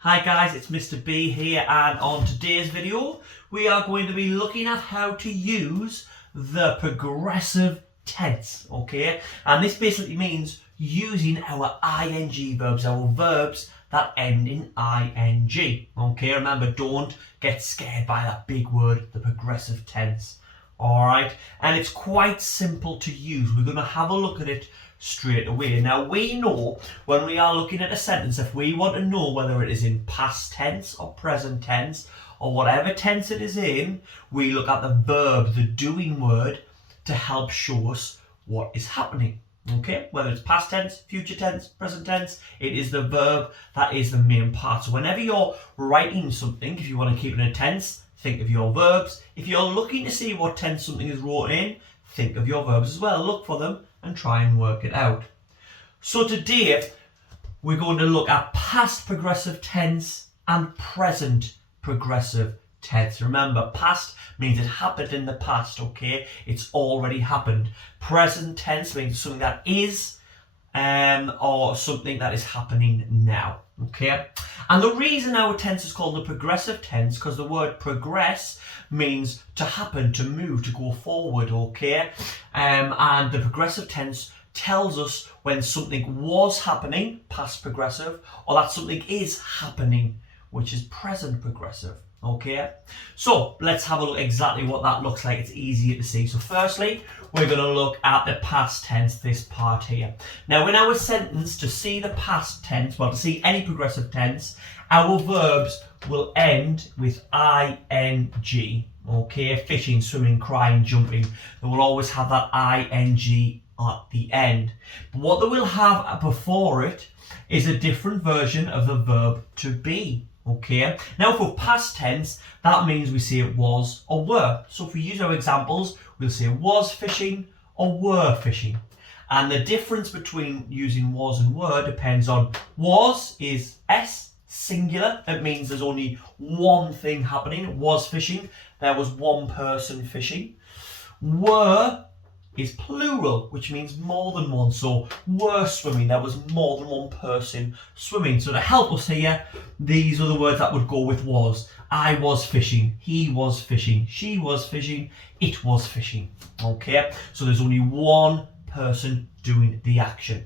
Hi guys, it's Mr. B here, and on today's video we are going to be looking at how to use the progressive tense, okay? And this basically means using our ing verbs, our verbs that end in ing, okay? Remember, don't get scared by that big word, the progressive tense, alright? And it's quite simple to use. We're going to have a look at it straight away. Now, we know when we are looking at a sentence, if we want to know whether it is in past tense or present tense or whatever tense it is in, we look at the verb, the doing word, to help show us what is happening. Okay, whether it's past tense, future tense, present tense, it is the verb that is the main part. So whenever you're writing something, if you want to keep it in a tense, think of your verbs. If you're looking to see what tense something is wrote in, think of your verbs as well. Look for them and try and work it out. So today we're going to look at past progressive tense and present progressive tense. Remember, past means it happened in the past, okay? It's already happened. Present tense means something that is or something that is happening now, okay? And the reason our tense is called the progressive tense, because the word progress means to happen, to move, to go forward, okay? And the progressive tense tells us when something was happening, past progressive, or that something is happening, which is present progressive. Okay, so let's have a look exactly what that looks like. It's easier to see. So firstly, we're going to look at the past tense, this part here. Now in our sentence, to see the past tense, well, to see any progressive tense, our verbs will end with ing. Okay, fishing, swimming, crying, jumping. They will always have that ing at the end. But what they will have before it is a different version of the verb to be. Okay, now for past tense, that means we say it was or were. So if we use our examples, we'll say was fishing or were fishing. And the difference between using was and were depends on was is S, singular. It means there's only one thing happening. Was fishing, there was one person fishing. Were is plural, which means more than one. So were swimming, there was more than one person swimming. So to help us here, these are the words that would go with was. I was fishing, he was fishing, she was fishing, it was fishing. Okay, so there's only one person doing the action.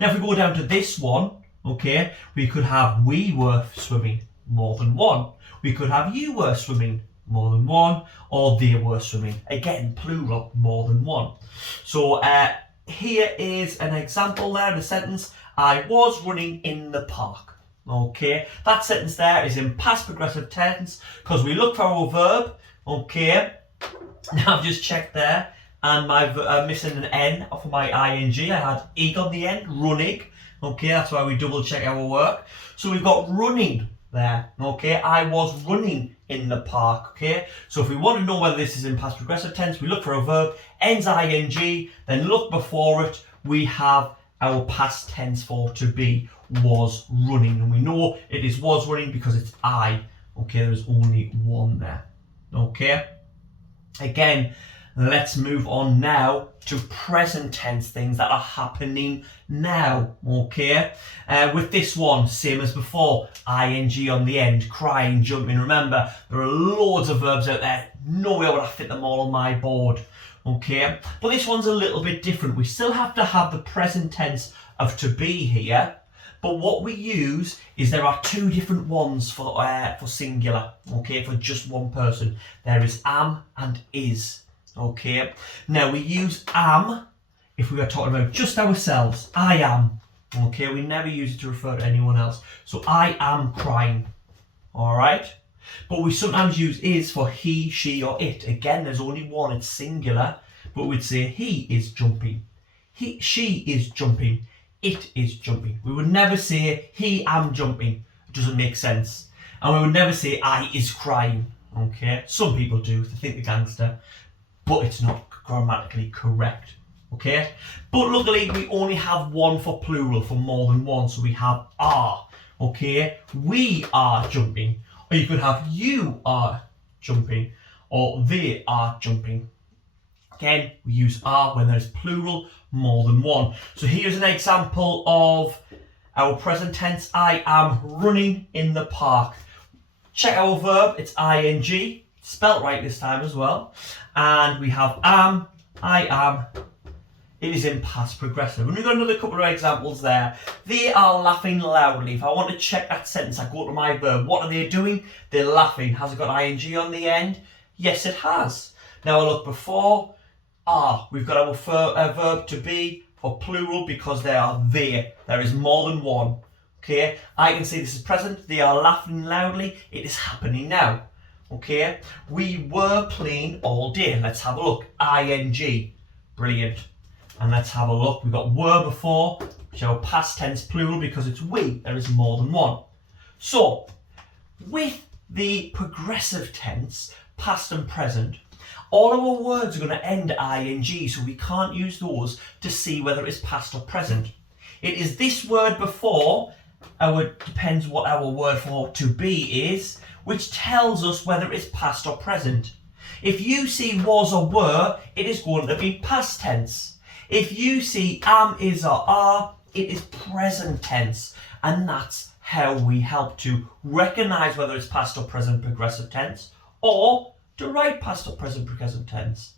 Now if we go down to this one, okay, we could have we were swimming, more than one. We could have you were swimming, more than one, or they were swimming. Again, plural, more than one. So here is an example there in a sentence. I was running in the park. Okay, that sentence there is in past progressive tense because we look for our verb. Okay, now I've just checked there and I'm missing an N for my ing. I had ig on the end, running. Okay, that's why we double check our work. So we've got running there. Okay, I was running in the park. Okay, so if we want to know whether this is in past progressive tense, we look for a verb, ends ing, then look before it, we have our past tense for to be, was running, and we know it is was running because it's I. Okay, there's only one there. Okay, again, let's move on now to present tense things that are happening now. Okay, with this one, same as before, ing on the end, crying, jumping. Remember, there are loads of verbs out there. No way would I fit them all on my board. Okay, but this one's a little bit different. We still have to have the present tense of to be here, but what we use is there are two different ones for singular. Okay, for just one person. There is am and is. Okay, now we use am if we are talking about just ourselves. I am. Okay, we never use it to refer to anyone else. So I am crying. All right, but we sometimes use is for he, she, or it. Again, there's only one, it's singular, but we'd say he is jumping, she is jumping, it is jumping. We would never say he am jumping. It doesn't make sense. And we would never say I is crying. Okay, some people do, they think they're gangster, but it's not grammatically correct. Okay, but luckily we only have one for plural, for more than one, so we have are. Okay, we are jumping, or you could have you are jumping, or they are jumping. Again, we use are when there's plural, more than one. So here's an example of Our present tense, I am running in the park. Check our verb, it's ing, spelt right this time as well. And we have am, I am. It is in past progressive. And we've got another couple of examples there. They are laughing loudly. If I want to check that sentence, I go to my verb. What are they doing? They're laughing. Has it got ing on the end? Yes, it has. Now I look before. We've got our verb to be for plural because they are there. There is more than one. Okay, I can say this is present. They are laughing loudly. It is happening now. Okay, we were playing all day. Let's have a look. ing. Brilliant. And let's have a look. We've got were before, which is our past tense plural because it's we. There is more than one. So, with the progressive tense, past and present, all our words are going to end ing, so we can't use those to see whether it's past or present. It is this word before, depends what our word for to be is, which tells us whether it's past or present. If you see was or were, it is going to be past tense. If you see am, is, or are, it is present tense. And that's how we help to recognise whether it's past or present progressive tense, or to write past or present progressive tense.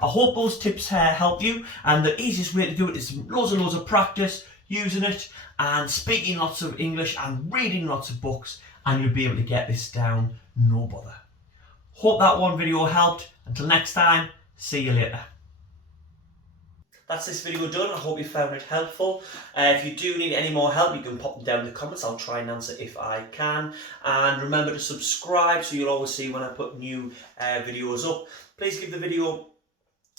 I hope those tips help you, and the easiest way to do it is loads and loads of practice using it and speaking lots of English and reading lots of books, and you'll be able to get this down no bother. Hope that one video helped. Until next time, see you later. That's this video done. I hope you found it helpful. If you do need any more help, you can pop them down in the comments. I'll try and answer if I can. And remember to subscribe so you'll always see when I put new videos up. Please give the video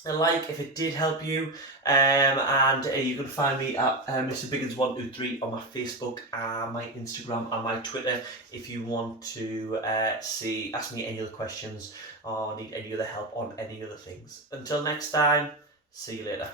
a like if it did help you. And you can find me at Mr. Biggins123 on my Facebook, my Instagram and my Twitter if you want to ask me any other questions or need any other help on any other things. Until next time, see you later.